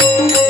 Música